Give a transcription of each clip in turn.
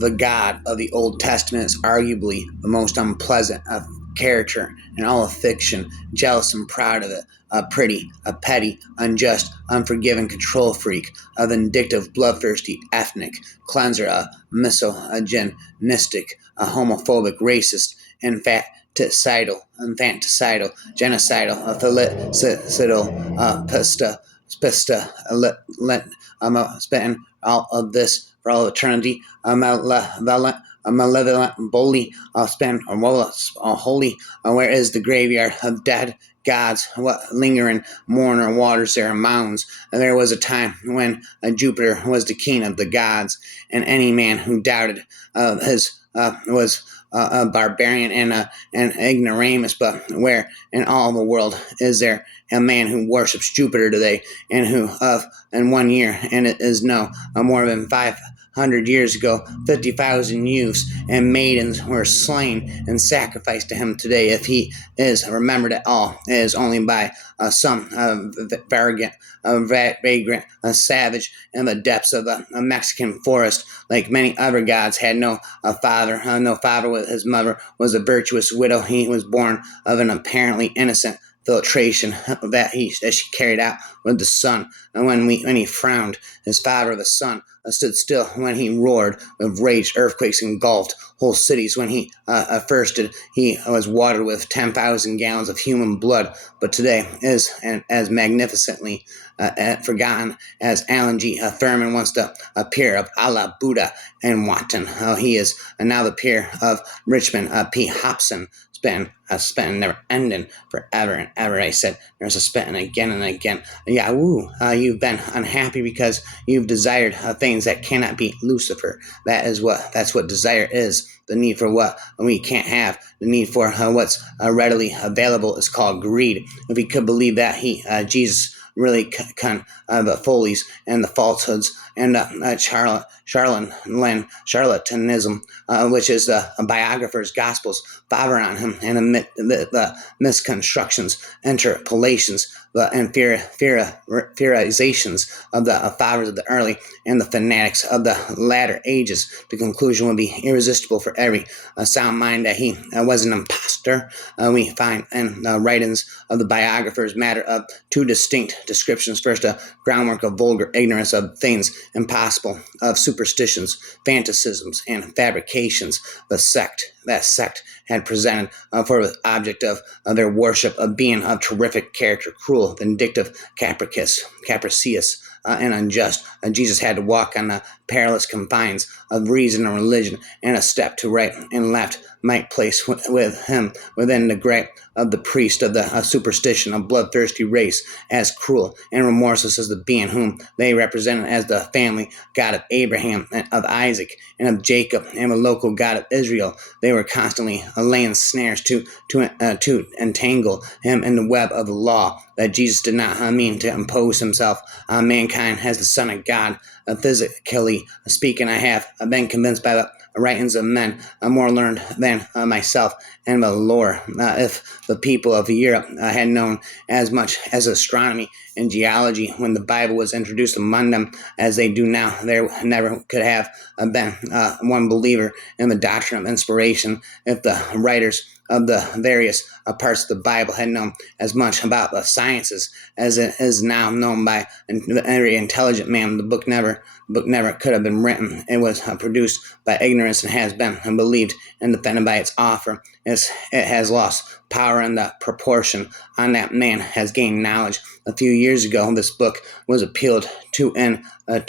the God of the Old Testament is arguably the most unpleasant of character in all of fiction, jealous and proud of it, a pretty, a petty, unjust, unforgiving control freak, a vindictive, bloodthirsty ethnic cleanser, a misogynistic, a homophobic, racist, infanticidal, genocidal, a filicidal, spitting all of this for all eternity, a malevolent bully, spend a holy, where is the graveyard of dead gods, what lingering mourner waters their mounds. And there was a time when Jupiter was the king of the gods, and any man who doubted his was a barbarian and an ignoramus. But where in all the world is there a man who worships Jupiter today, and who in 1 year, and it is no more than 500 years ago, 50,000 youths and maidens were slain and sacrificed to him today. If he is remembered at all, it is only by some vagrant, savage in the depths of a Mexican forest. Like many other gods, had no father. No father. With his mother was a virtuous widow. He was born of an apparently innocent filtration that she carried out with the sun. And when he frowned, his father, the sun, stood still. When he roared with rage, earthquakes engulfed whole cities. When he thirsted, he was watered with 10,000 gallons of human blood. But today is as magnificently forgotten as Alan G. Thurman wants to appear of Allah, Buddha, and Watton. He is now the peer of Richmond P. Hobson. Spitting never ending forever and ever. I said, there's a spitting again and again. Yeah, you've been unhappy because you've desired things that cannot be Lucifer. That's what desire is. The need for what we can't have. The need for what's readily available is called greed. If we could believe that Jesus really the follies and the falsehoods and charlatanism, which is the biographer's gospels, father on him, and amid the misconstructions, interpolations, the inferiorizations of the fathers of the early and the fanatics of the latter ages, the conclusion would be irresistible for every sound mind that he was an impostor. We find in the writings of the biographers matter of two distinct descriptions. First, a groundwork of vulgar ignorance of things impossible, of superstitions, fantasisms, and fabrications. That sect had presented for the object of their worship a being of terrific character, cruel, vindictive, capricious, and unjust. Jesus had to walk on the perilous confines of reason and religion, and a step to right and left might place with him within the grip of the priest of the superstition, a bloodthirsty race, as cruel and remorseless as the being whom they represented as the family God of Abraham, and of Isaac, and of Jacob, and the local God of Israel. They were constantly laying snares to entangle him in the web of the law that Jesus did not mean to impose himself on mankind as the Son of God. Physically speaking, I have been convinced by the writings of men more learned than myself and the lore. If the people of Europe had known as much as astronomy and geology when the Bible was introduced among them as they do now, there never could have been one believer in the doctrine of inspiration. If the writers of the various parts of the Bible had known as much about the sciences as it is now known by every intelligent man, the book never could have been written. It was produced by ignorance and has been believed and defended by its author. It has lost power in the proportion on that man has gained knowledge. A few years ago, this book was appealed to in a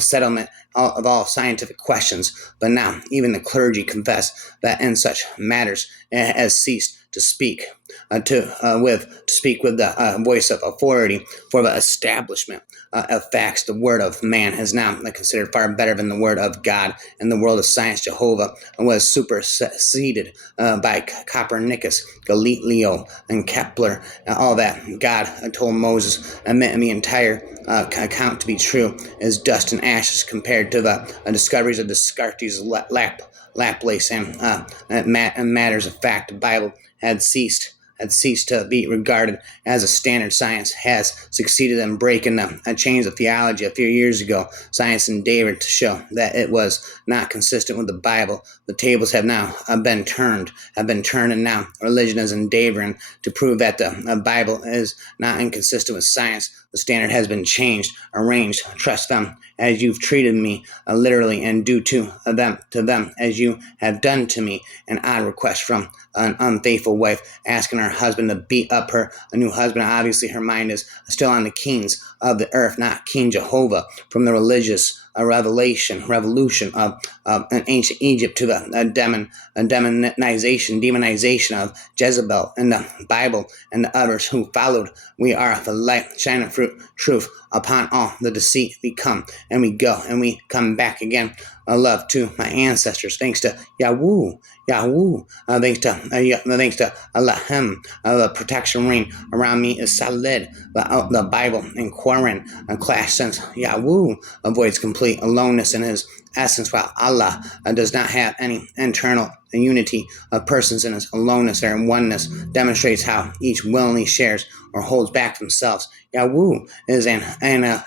settlement of all scientific questions, but now even the clergy confess that in such matters it has ceased to speak with the voice of authority for the establishment of facts. The word of man is now considered far better than the word of God. In the world of science, Jehovah was superseded by Copernicus, Galileo, and Kepler. All that God told Moses, admitting the entire account to be true, is dust and ashes compared to the discoveries of Descartes' Laplace and matters of fact. The Bible had ceased had ceased to be regarded as a standard. Science has succeeded in breaking the chains of theology. A few years ago, science endeavored to show that it was not consistent with the Bible. The tables have now been turned, and now religion is endeavoring to prove that the Bible is not inconsistent with science. The standard has been changed, arranged. Trust them as you've treated me, literally, and do to them as you have done to me. An odd request from an unfaithful wife asking her husband to beat up a new husband. Obviously, her mind is still on the kings of the earth, not King Jehovah. From the religious revolution of an ancient Egypt to the demonization of Jezebel and the Bible and the others who followed. We are the light, shining truth upon all the deceit. We come and we go and we come back again. Love to my ancestors. Thanks to Yahweh. Thanks to Elohim. The protection ring around me is solid. The Bible and Quran clash since Yahweh avoids complete aloneness in his essence, while Allah does not have any internal unity of persons in his aloneness or oneness, demonstrates how each willingly shares or holds back themselves. Yahweh is an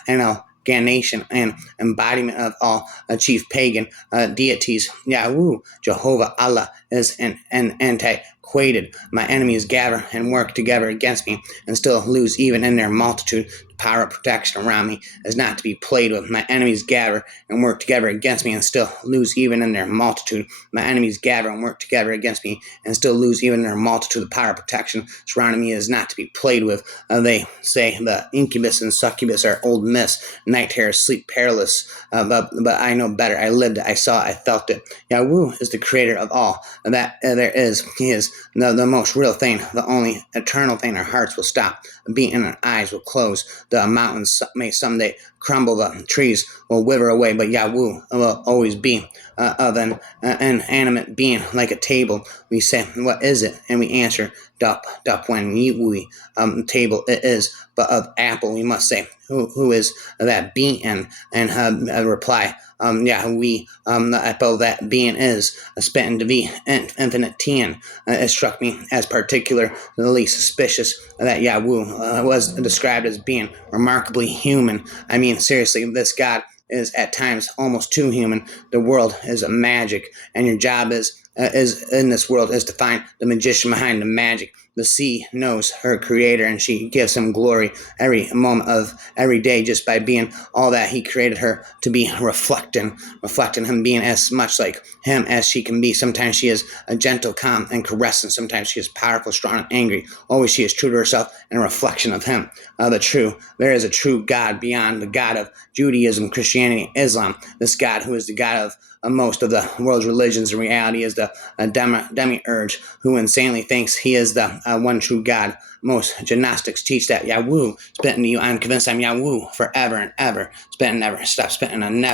incarnation and embodiment of all chief pagan deities. Yahweh, Jehovah, Allah, is an antiquated. My enemies gather and work together against me and still lose even in their multitude. The power of protection around me is not to be played with. My enemies gather and work together against me and still lose even in their multitude. My enemies gather and work together against me and still lose even in their multitude. The power of protection surrounding me is not to be played with. They say the incubus and succubus are old myths. Night terrors, sleep perilous. But I know better. I lived it. I saw it. I felt it. Yahweh is the creator of all that there is. He is the most real thing, the only eternal thing. Our hearts will stop beating and our eyes will close. The mountains may someday crumble, the trees will wither away, but Yahweh will always be of an inanimate being, like a table. We say, what is it? And we answer, dup, when we table it is, but of apple we must say, who is that being? And reply, Yahweh, the apple that being is, spent to be infinite ten. It struck me as particularly suspicious that Yahweh was described as being remarkably human. I mean, seriously, this God is at times almost too human. The world is a magic, and your job is in this world is to find the magician behind the magic. The sea knows her creator, and she gives him glory every moment of every day just by being all that he created her to be, reflecting him, being as much like him as she can be. Sometimes she is a gentle, calm, and caressing. Sometimes she is powerful, strong, and angry. Always she is true to herself and a reflection of him. There is a true God beyond the God of Judaism, Christianity, and Islam. This God, who is the God of most of the world's religions, in reality is the demiurge who insanely thinks he is the one true God. Most gymnastics teach that Yahweh spitting to you. I'm convinced I'm Yahweh forever and ever. Spitting never stop spitting and never.